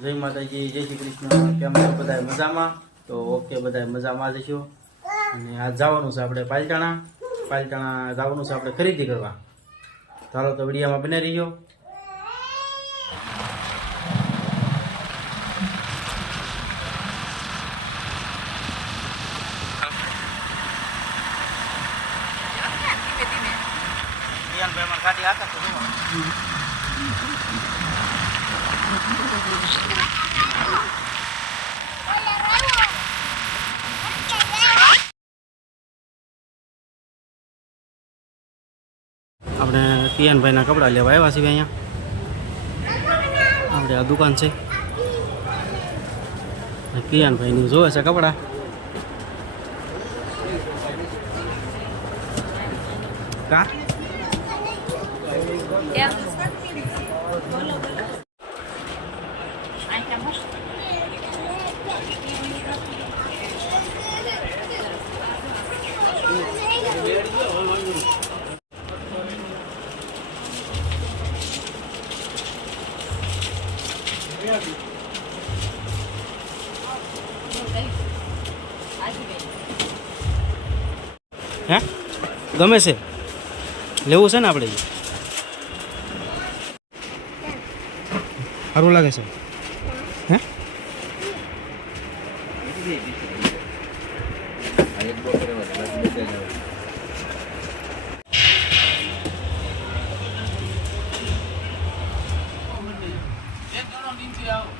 જય માતાજી જય શ્રી કૃષ્ણ. કેમ છો બધા મજામાં? તો ઓકે બધા મજામાં જ છો. અને આજ જવાનું છે આપણે પાલટાણા. પાલટાણા જવાનું છે આપણે ખરીદી કરવા. ચાલો તો વિડીયામાં બને રહીજો. ગાડી આપણે કિયાનભાઈના કપડાં લેવા આવ્યા છીએ અહીંયા. આપણે આ દુકાન છે. કિયાનભાઈની જોવે છે કપડાં. કા? ગમે છે. લેવું છે ને આપણે? ઈ? સારું લાગે છે. હે?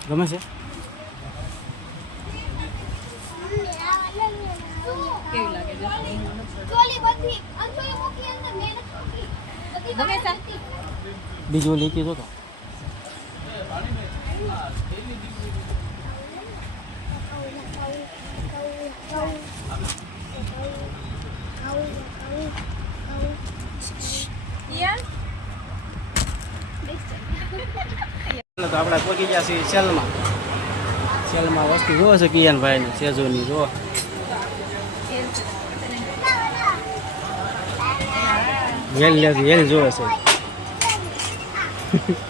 ગમે છે કેવી લાગે છે ચોલી બધી અંજોય મૂકી અંદર મેં નથી મૂકી. બધી ગમે છે? હતી. બીજું લીધી તો. તો આપણે પહોંચી ગયા છીએ સેલમાં સેલમાં વસ્તુ જોવો છે કિયાનભાઈ ને સેજોની જો. વેલ વેલ જોવે છે.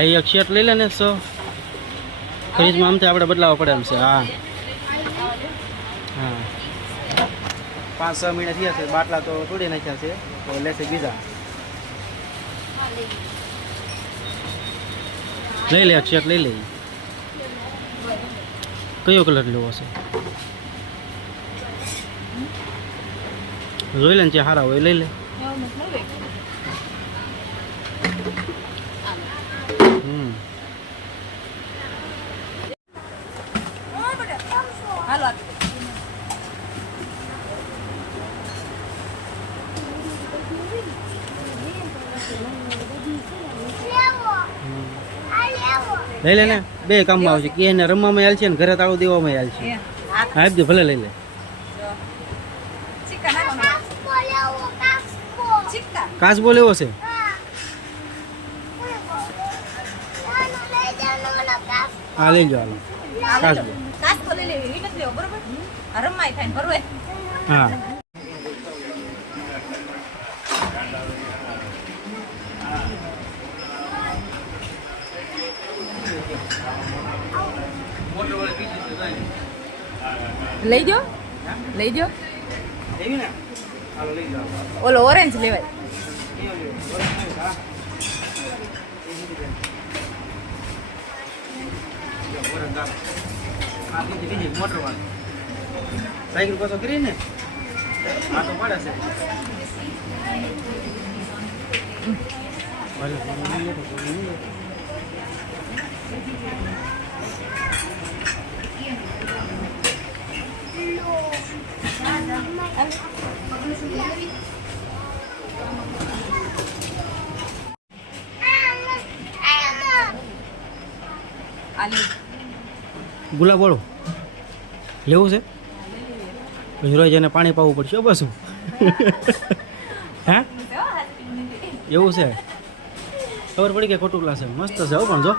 આ એક શર્ટ લઈ લે ને સો. ફ્રીજમાં આમથી આપણે બદલાવવા પડે એમ છે હા. હા. પાંચ છ મહિના થયા છે બાટલા તો તોડી નાખ્યા છે તો લેશે બીજા. લઈ લે એક શર્ટ લઈ લે. કયો કલર લેવો છે? જોઈ લે ને જે સારા હોય લઈ લે હમ હાલો આપી દે. લેવો. આ લેવો. લઈ લે ને. બે કામમાં આવશે કે એને રમવામાં આલ છે ને ઘરે તાળું દેવામાં આલ છે. દે ભલે લઈ લે. કાચબો લેવો, છે? હા. લઈ જાઓ, કાચબો. હાલો. કાચબો. લઈ લેવી. નથી લેવો બરોબર? રમાય થાય ને હા. લઈ જો લઈ જો એવી ને હાલો લઈ જાઓ ઓલો ઓરેન્જ લેવાય મોટર વાળું સાયકલ પાછો કરી ને આ તો પડે છે ભલે, ભલે, લઈ લો તો, ભલે, લઈ લો. આલી ગુલાબ વાળું. લેવું છે? પછી રોજ એને પાણી પાવું પડશે. બસ. હા? એવું છે? ખબર પડી કે ખોટું ક્લાસ મસ્ત છે હો પણ જો.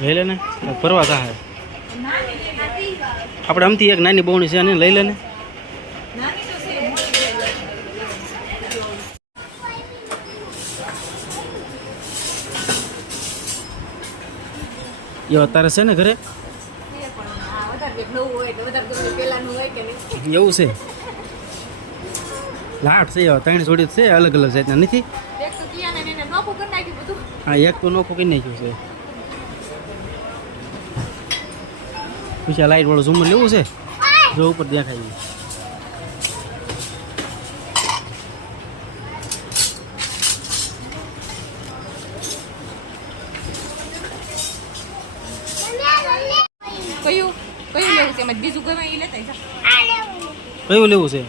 લઈ લે ને. ફરવા થાય આપણે આમથી એક નાની બહુણી છે ને, લઈ લે ને. એ અત્યારે છે ને ઘરે? કે એવું છે. લાટ છે ત્રણ જોડી છે, અલગ અલગ જાતના નથી. હા એક તો નોખો કરી નાખ્યું છે. પછી આ લાઈટ વાળું ઝુમર લેવું છે? જો ઉપર દેખાય કયું? કયું લેવું છે? બીજું ગમે એ લેતા કયું લેવું છે?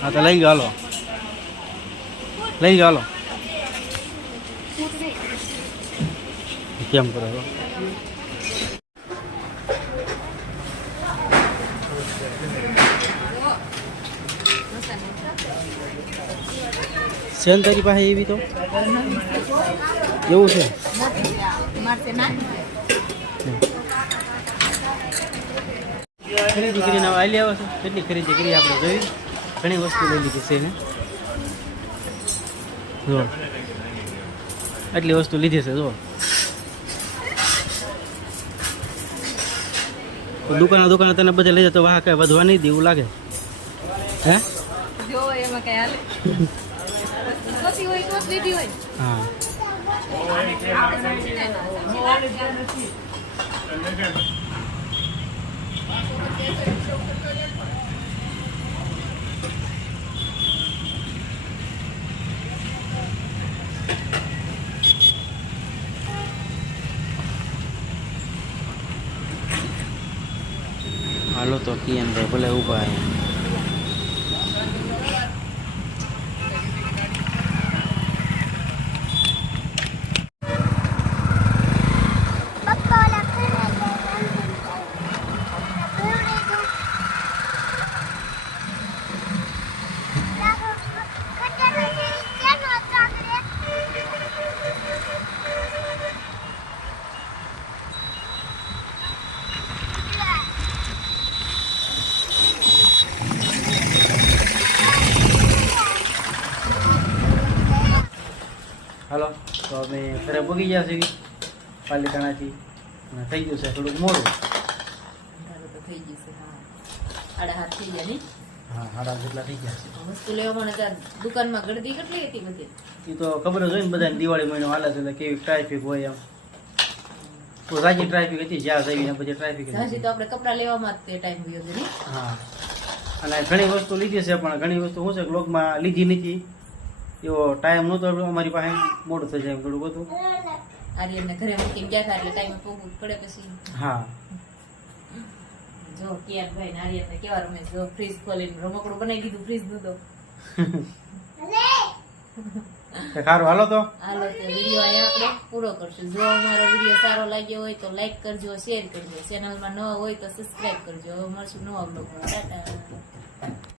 હા તો લઈ ગયો હાલો. લઈ ગયો હાલો. કેમ કરે? છો? છે ને તારી પાસે એવી તો? એવું છે? ખરીદી કરીને આલી આવે છે. કેટલી ખરીદી કરી આપણે જોઈ? ઘણી વસ્તુ લઈ લીધી છે એને. જો. આટલી વસ્તુ લીધી છે, જો. દુકાને દુકાને તને બધે લઈ જતો વાહ કઈ વધવા નહીં દેવું લાગે. હે? જો એમાં કઈ હાલે. હા. આપણે હાલો તો કિયનભાઈ ભલે ઊભા હાલો તો અમે ઘરે પગી ગયા છીએ પાલિતાણાથી. થઈ ગયું છે થોડુંક મોડું. થઈ ગયું છે હા. આડા હાથ થઈ ગયા નહીં? હા સાડા જેટલા થઈ ગયા છે. વસ્તુ લેવા ત્યાં દુકાનમાં ગળદી કેટલી હતી બધી? એ તો ખબર જ હોય ને બધાને દિવાળી મહિનો હાલે છે એટલે કેવી ટ્રાફિક હોય એમ. તો સાચી ટ્રાફિક હતી જ્યાં જઈને પછી ટ્રાફિક હજી તો આપણે કપડાં લેવામાં તે ટાઈમ ગયો નહીં? હા. અને ઘણી વસ્તુ લીધી છે પણ ઘણી વસ્તુ શું છે કે લોકમાં લીધી નથી. એવો ટાઈમ નહોતો અમારી પાસે મોડું થઈ જાય એમ થોડું બધું. આર્યનને ઘરે મૂકીને ગયા હતા એટલે ટાઈમે પોગવું પડે પછી. હા. જો કિયાન ને આર્યનને કેવા રમે જો ફ્રીજ ખોલીને રમકડું બનાવી દીધું ફ્રીજનું તો સારું હાલો તો. હાલો તો વીડિયો આપણે પૂરો કરશું. જો અમારો વીડિયો સારો લાગ્યો હોય તો લાઈક કરજો શેર કરજો. ચેનલમાં નવા હોય તો સબસ્ક્રાઇબ કરજો. મળશું નવા બ્લોગમાં ટાટા.